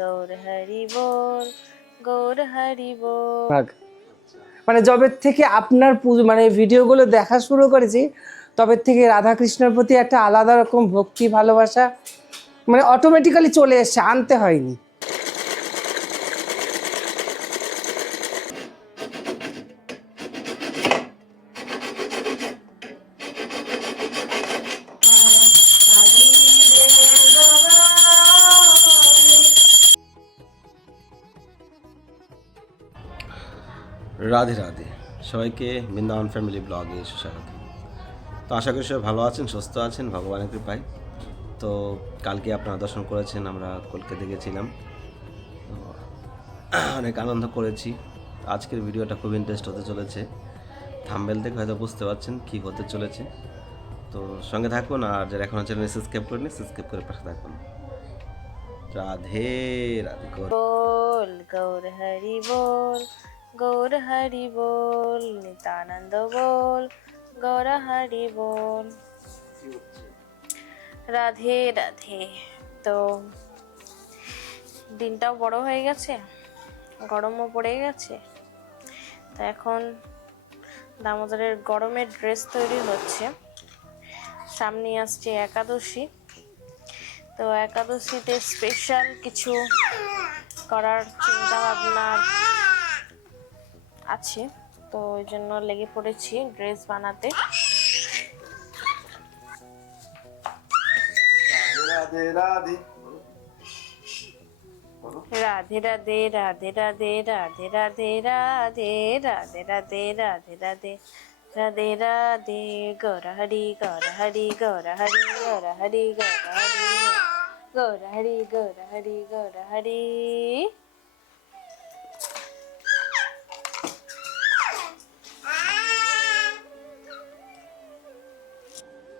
গৌর হরি বল, গৌর হরি বল। মানে যবে থেকে আপনার মানে ভিডিওগুলো দেখা শুরু করেছি তবে থেকে রাধা কৃষ্ণের প্রতি একটা আলাদা রকম ভক্তি ভালোবাসা মানে অটোমেটিক্যালি চলে এসছে, আনতে হয়নি। রাধে রাধে, সবাইকে বৃন্দাবন ফ্যামিলি ব্লগে সুস্বাগত। তো আশা করি সবাই ভালো আছেন, সুস্থ আছেন ভগবানের কৃপায়। তো কালকে আপনারা দর্শন করেছেন, আমরা কলকাতা গেছিলাম, অনেক আনন্দ করেছি। আজকের ভিডিওটা খুব ইন্টারেস্ট হতে চলেছে, থাম্বনেল থেকে হয়তো বুঝতে পারছেন কী হতে চলেছে। তো সঙ্গে থাকুন, আর যারা এখনও চ্যানেল সাবস্ক্রাইব করেনি সাবস্ক্রাইব করে পাশে থাকুন। রাধে রাধে বল গৌর হরি বল, গৌর হরি বল, নিত্যানন্দ বল, গৌর হরি বল। রাধে রাধে। তো দিনটাও বড় হয়ে গেছে, গরমও পড়ে গেছে। তো এখন দামোদরের গরমের ড্রেস তৈরি হচ্ছে, সামনে আসছে একাদশী। তো একাদশীতে স্পেশাল কিছু করার চিন্তা ভাবনা আছে, তো ওই জন্য লেগে পড়েছি ড্রেস বানাতে। রাধে রাধে রাধে রাধে রাধে রাধে রাধে রাধে রাধে রাধে রাধে রাধে রাধে রাধে রাধে। গৌর হরি গৌর হরি গৌর হরি গৌর হরি গৌর হরি গৌর হরি গৌর হরি গৌর হরি।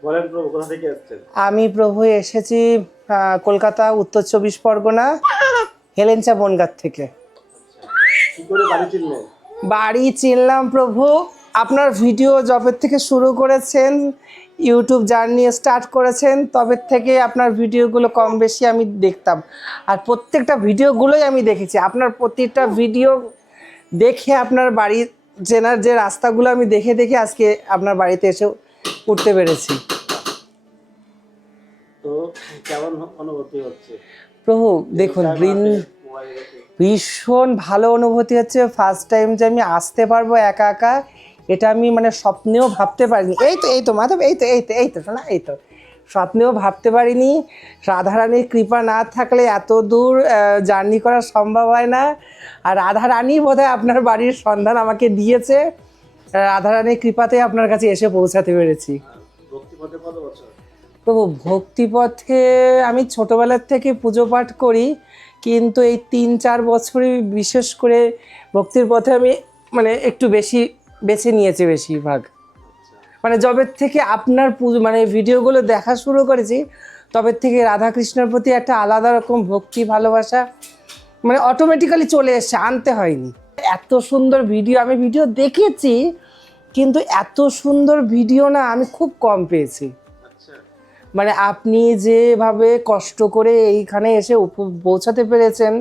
বলেন প্রভু, কোথা থেকে এসেছেন? আমি প্রভু এসেছি কলকাতা উত্তর 24 পরগনা হেলেঞ্চা বনগাঁ থেকে। কি করে বাড়ি চিনলেন? বাড়ি চিনলাম প্রভু, আপনার ভিডিও যবে থেকে শুরু করেছেন, ইউটিউব জার্নি স্টার্ট করেছেন, তবে থেকে আপনার ভিডিওগুলো কম বেশি আমি দেখতাম, আর প্রত্যেকটা ভিডিওগুলোই আমি দেখেছি। আপনার প্রতিটা ভিডিও দেখে আপনার বাড়ি চেনার যে রাস্তাগুলো আমি দেখে দেখে আজকে আপনার বাড়িতে এসে উঠতে পেরেছি। তো কেমন অনুভূতি হচ্ছে প্রভু দেখুন, ভীষণ ভালো অনুভূতি হচ্ছে। ফার্স্ট টাইম যে আমি আসতে পারবো একা একা, এটা আমি মানে স্বপ্নেও ভাবতে পারিনি। এই তো মাধব, এই তো শোনা, এই তো স্বপ্নেও ভাবতে পারিনি। রাধারানীর কৃপা না থাকলে এত দূর জার্নি করা সম্ভব হয় না। আর রাধারানী বোধহয় আপনার বাড়ির সন্ধান আমাকে দিয়েছে, রাধারানীর কৃপাতে আপনার কাছে এসে পৌঁছাতে পেরেছি। ভক্তিপথে কত বছর? প্রভু ভক্তিপথে আমি ছোটোবেলার থেকে পুজো পাঠ করি, কিন্তু এই 3-4 বছরই বিশেষ করে ভক্তির পথে আমি মানে একটু বেশি বেছে নিয়েছি বেশিরভাগ। মানে যবে থেকে আপনার মানে ভিডিওগুলো দেখা শুরু করেছি তবে থেকে রাধা কৃষ্ণের প্রতি একটা আলাদা রকম ভক্তি ভালোবাসা মানে অটোমেটিক্যালি চলে এসছে, আনতে হয়নি। এত সুন্দর ভিডিও আমি ভিডিও দেখেছি, কিন্তু এত সুন্দর ভিডিও না আমি খুব কম পেয়েছি। মানে আপনি যেভাবে কষ্ট করে এইখানে এসে পৌঁছাতে পেরেছেন,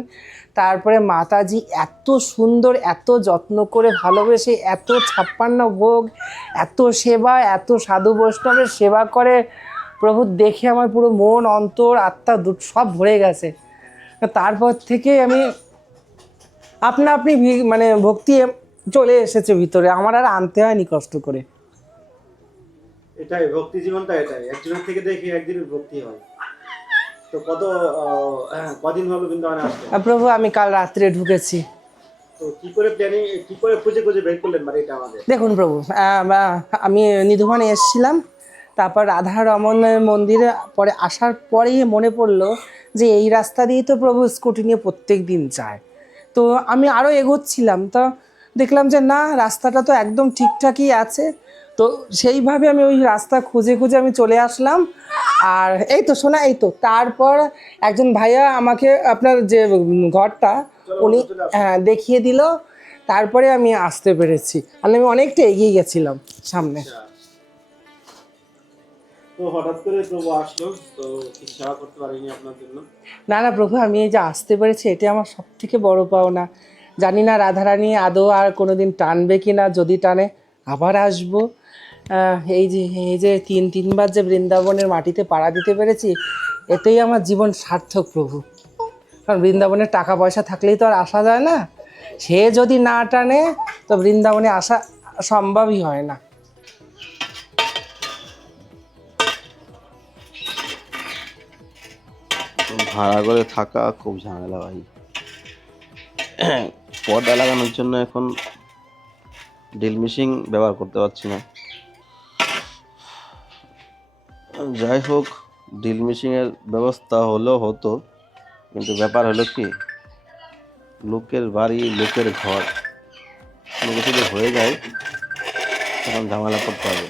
তারপরে মাতাজি এত সুন্দর, এত যত্ন করে ভালোবেসে, এত 56 ভোগ, এত সেবা, এত সাধু বৈষ্ণবের সেবা করে, প্রভু দেখে আমার পুরো মন অন্তর আত্মা সব ভরে গেছে। তারপর থেকে আমি আপনি মানে ভক্তি চলে এসেছে ভিতরে, আমার আর আনতে হয়নি কষ্ট করে। এটাই ভক্তি জীবনটা, এটাই একজনের থেকে দেখে একদিনের ভক্তি হয়। তো কদিন হলো বৃন্দাবনে আসলেন? প্রভু আমি কাল রাত্রে ঢুকেছি। তো কি করে খুঁজে বের করলেন বাড়িটা আমাদের? দেখুন প্রভু, আমি নিধুবনে এসেছিলাম, তারপর রাধা রমণের মন্দিরে পরে আসার পরেই মনে পড়লো যে এই রাস্তা দিয়েই তো প্রভু স্কুটি নিয়ে প্রত্যেক দিন যায়। তো আমি আরও এগোচ্ছিলাম, তো দেখলাম যে না, রাস্তাটা তো একদম ঠিকঠাকই আছে। তো সেইভাবে আমি ওই রাস্তা খুঁজে খুঁজে আমি চলে আসলাম। আর এই তো শোনা, এই তো তারপর একজন ভাইয়া আমাকে আপনার যে ঘরটা উনি দেখিয়ে দিল, তারপরে আমি আসতে পেরেছি। আর আমি অনেকটা এগিয়ে গেছিলাম সামনে। তো হঠাৎ করে প্রভু আসলো, তো কিছু সেবা করতে পারিনি আপনার জন্য। না না প্রভু, আমি এই যে আসতে পেরেছি এটা আমার সব থেকে বড় পাওনা। জানি না রাধারানী আদৌ আর কোনোদিন টানবে কি না, যদি টানে আবার আসবো। এই যে তিনবার যে বৃন্দাবনের মাটিতে পাড়া দিতে পেরেছি, এতেই আমার জীবন সার্থক প্রভু। কারণ বৃন্দাবনের টাকা পয়সা থাকলেই তো আর আসা যায় না, সে যদি না টানে তো বৃন্দাবনে আসা সম্ভবই হয় না। ভাড়া করে থাকা খুব ঝামেলা ভাই। পর্দা লাগানোর জন্য এখন ড্রিল মেশিন ব্যবহার করতে পারছি না। যাই হোক, ড্রিল মেশিনের ব্যবস্থা হলেও হতো, কিন্তু ব্যাপার হলো কি, লোকের বাড়ি লোকের ঘর, কোনো কিছু যদি হয়ে যায় তখন ঝামেলা করতে হবে।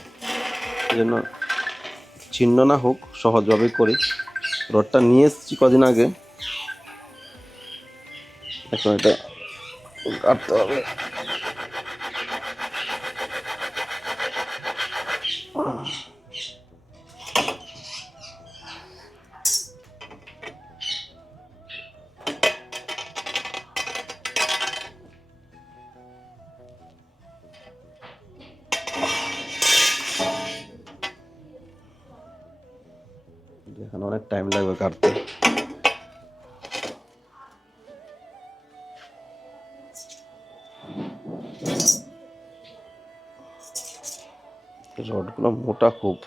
এই জন্য চিহ্ন না হোক, সহজভাবে করি। রডটা নিয়ে এসেছি কদিন আগে, এখন এটা কাটতে হবে। এখানে অনেক টাইম লাগবে কাটতে। রডগুলো মোটা খুব।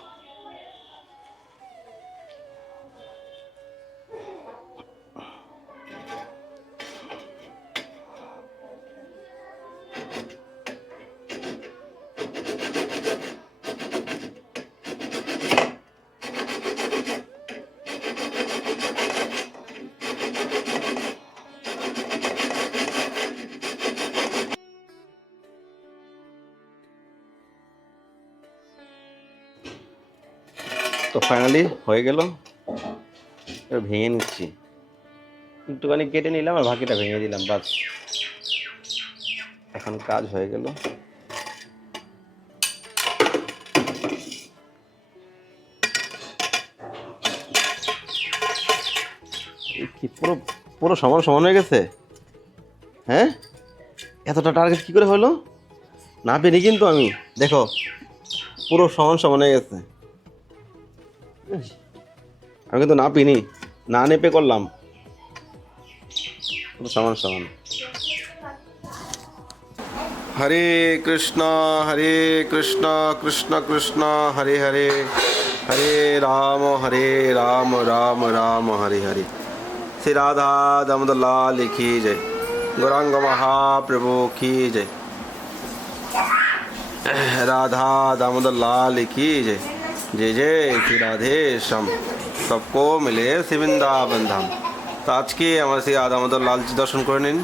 তো ফাইনালি হয়ে গেল, এবার ভেঙে নিচ্ছি। একটুখানি কেটে নিলাম আর বাকিটা ভেঙে দিলাম, বাস এখন কাজ হয়ে গেল। কি পুরো পুরো সমান সমান হয়ে গেছে? হ্যাঁ, এতটা টার্গেট কি করে হলো? না পেনি কিন্তু আমি, দেখো পুরো সমান সমান হয়ে গেছে। আমি কিন্তু না পিনি, না নেপে করলাম, পুরো সমান সমান। হরে কৃষ্ণ কৃষ্ণ কৃষ্ণ হরে হরে, হরে রাম রাম রাম হরে হরে। श्री राधा दामोदर लाल की जय, गौरांग महाप्रभु की जय, राधा दामोदर लाल की जय। जय जय श्री राधे श्याम, सबको मिले श्री वृंदावन धाम। तो आज के हमारे श्री राधा दामोदर लाल जी दर्शन कर निन।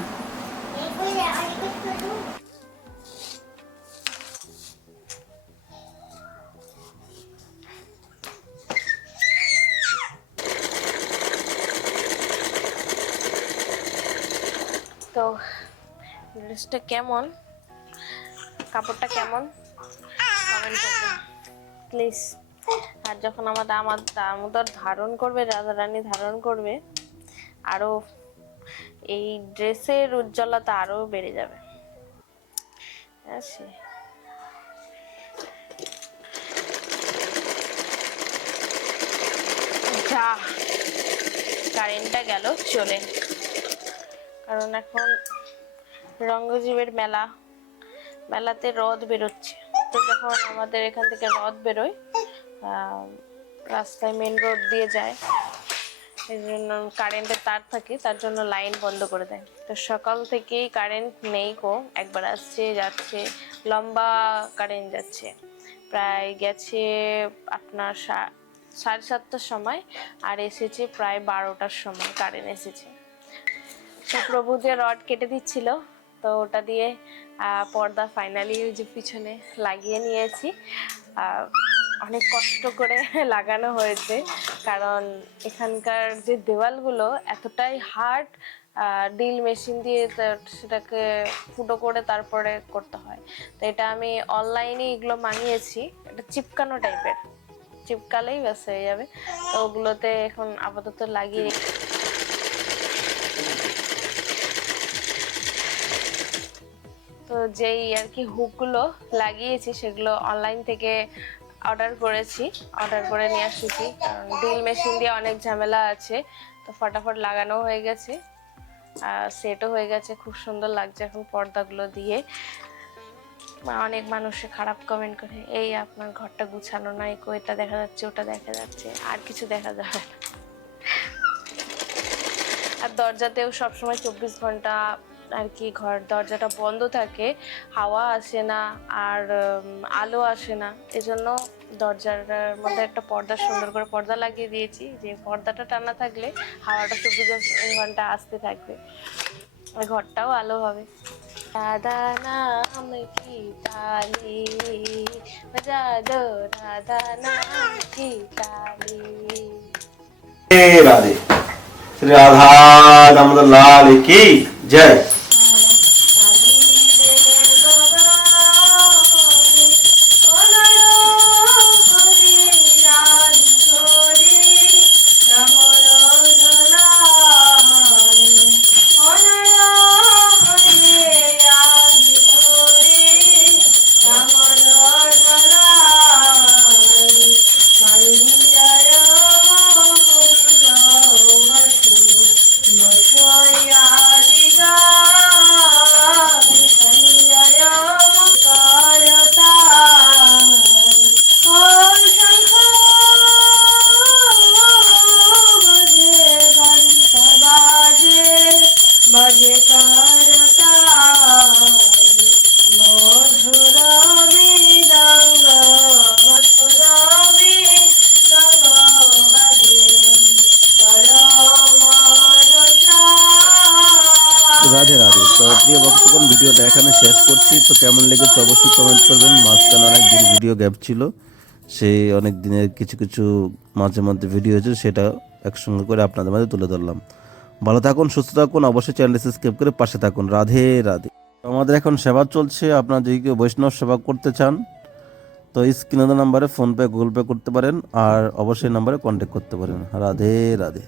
তো ড্রেসটা কেমন, কাপড়টা কেমন কমেন্ট করবেন প্লিজ। আর যখন আমার দামোদর ধারণ করবে, রাধারানী ধারণ করবে, আরো এই ড্রেসের উজ্জ্বলতা আরো বেড়ে যাবে। যা কারেন্টটা গেল চলে, কারণ এখন রঙ্গজীবের মেলাতে রথ বেরোচ্ছে। তো যখন আমাদের এখান থেকে রথ বেরোয়, রাস্তায় মেন রোড দিয়ে যায়, এই জন্য কারেন্টের তার থাকে, তার জন্য লাইন বন্ধ করে দেয়। তো সকাল থেকেই কারেন্ট নেই গো, একবার আসছে যাচ্ছে, লম্বা কারেন্ট যাচ্ছে, প্রায় গেছে আপনার 7:30টার সময়, আর এসেছে প্রায় 12টার সময় কারেন্ট এসেছে। তো প্রভু যে রড কেটে দিচ্ছিল, তো ওটা দিয়ে পর্দা ফাইনালি ওই যে পিছনে লাগিয়ে নিয়েছি। অনেক কষ্ট করে লাগানো হয়েছে, কারণ এখানকার যে দেওয়ালগুলো এতটাই হার্ড, ড্রিল মেশিন দিয়ে সেটাকে ফুটো করে তারপরে করতে হয়। তো এটা আমি অনলাইনে এগুলো মানিয়েছি, এটা চিপকানো টাইপের। চিপকালেই ব্যাস হয়ে যাবে। তো ওগুলোতে এখন আপাতত লাগিয়ে তো যেই আর কি হুকগুলো লাগিয়েছি সেগুলো অনলাইন থেকে অর্ডার করেছি, অর্ডার করে নিয়ে আসছি, কারণ ড্রিল মেশিন দিয়ে অনেক ঝামেলা আছে। তো ফটাফট লাগানো হয়ে গেছে, সেটও হয়ে গেছে, খুব সুন্দর লাগছে এখন পর্দাগুলো দিয়ে। অনেক মানুষে খারাপ কমেন্ট করে, এই আপনার ঘরটা গুছানো নাই, এটা দেখা যাচ্ছে, ওটা দেখা যাচ্ছে, আর কিছু দেখা যাবে না। আর দরজাতেও সবসময় 24 ঘন্টা আর কি ঘর দরজাটা বন্ধ থাকে, হাওয়া আসে না আর আলো আসে না। এজন্য দরজার মধ্যে একটা পর্দা, সুন্দর করে পর্দা লাগিয়ে দিয়েছি, যে পর্দাটা টানা থাকলে হাওয়াটা 24 ঘন্টা আসতে থাকবে, ওই ঘরটাও আলো হবে। রাধা নাম কি তালি বাজা দো, রাধা নাম কি তালি। राधे श्री राधा दामोदर लाल की जय। রাধে রাধে। তো প্রিয় ভক্তগণ, ভিডিওটা এখানে শেষ করছি। তো কেমন লেগেছে অবশ্যই কমেন্ট করবেন। মাঝখানে অনেক দিন ভিডিও গ্যাপ ছিল, সেই অনেক দিনের কিছু কিছু মাঝে মধ্যে ভিডিও হয়েছে, সেটা একসঙ্গে করে আপনাদের মাঝে তুলে ধরলাম। ভালো থাকুন, সুস্থ থাকুন, অবশ্যই চ্যানেলটি সাবস্ক্রাইব করে পাশে থাকুন। রাধে রাধে। আমাদের এখন সেবা চলছে, আপনারা যদি কেউ বৈষ্ণব সেবা করতে চান তো স্ক্রিনে নাম্বারে ফোনপে গুগল পে করতে পারেন, আর অবশ্যই নাম্বারে কন্ট্যাক্ট করতে পারেন। রাধে রাধে।